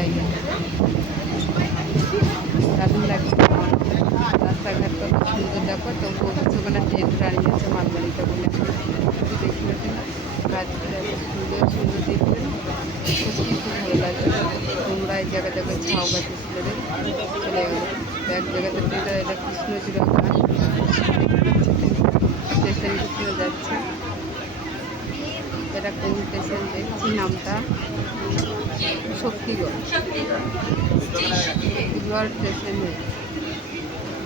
জায়গা, দারুণ লাগছে। রাস্তাঘাট কত সুন্দর দেখো, তবুও ওখানে ট্রেন দাঁড়িয়েছে মালগাড়িটা বলে দেখলে কিনা গাছগুলো এত সুন্দর সুন্দর দেখবে, সত্যি খুব ভালো লাগছে। তোমরা এই জায়গা জায়গায় ছাও গাছে ছিল চলে গেল এক জায়গাতে ট্রেনটা, এটা কৃষ্ণচূড়া ঘাট স্টেশন কৃষ্ণ যাচ্ছে। এটা কোন স্টেশন দেখছি নামটা, শক্তিগড় স্টেশনে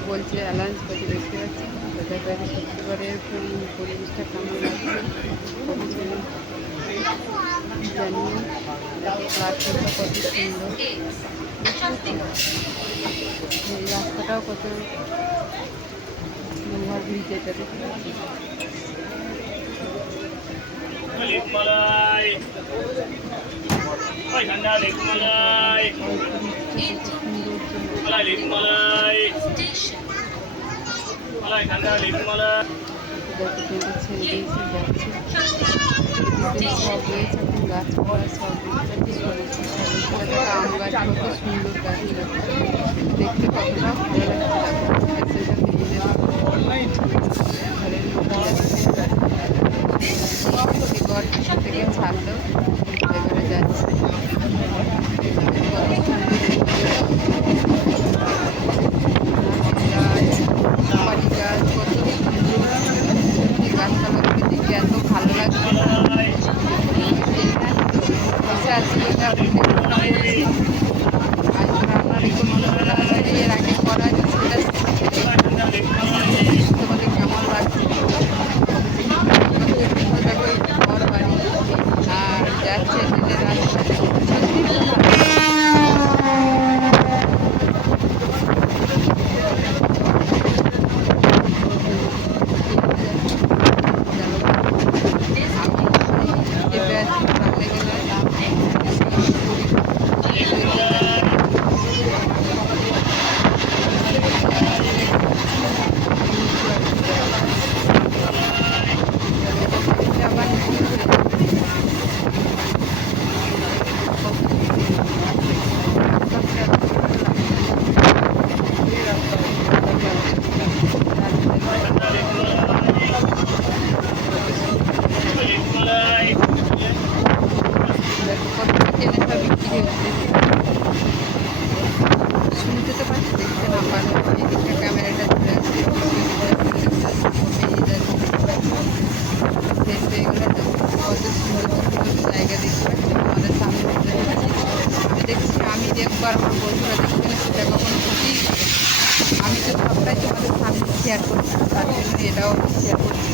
বলছে, অ্যালাউন্স করছে, দেখতে পাচ্ছি। দেখা যাচ্ছে শক্তিগড়ের পরিবেশটা কেমন লাগছে জানিয়ে। প্ল্যাটফর্মটা কত সুন্দর, এই রাস্তাটাও কত লোহার ব্রিজ, এটা দেখতে পাচ্ছি। সব রয়েছে এখন গাছপালা, সব আম গাছ, কত সুন্দর গাছ দেখতে, কতটা ভালো লাগছে। ঘরের মধ্যে থেকে ছাড়লো, এবারে যাচ্ছে। সুপারি গাছ, কত গাছপালাগুলো দেখতে এত ভালো লাগছে। বসে আছি আপনার এর আগে করা সেটা তোমাদের কেমন লাগছে। ঘর বাড়ি আর যাচ্ছে ট্রেনের রাস্তা, সত্যি শুনতে তো পাচ্ছি, দেখতে না পারলে এদিকটা ক্যামেরাটা ধরে আসছে, সেট হয়ে গেলো। কত সুন্দর সুন্দর জায়গা দেখতে পাচ্ছি আমাদের সামনে আমি দেখছি, আমি দেখবো আর আমার বন্ধুরা দেখবে না, সেটা কখনো হতেই পারে। আমি তো সবটাই তোমাদের সামনে শেয়ার করছি, তার জন্য এটাও শেয়ার করছি।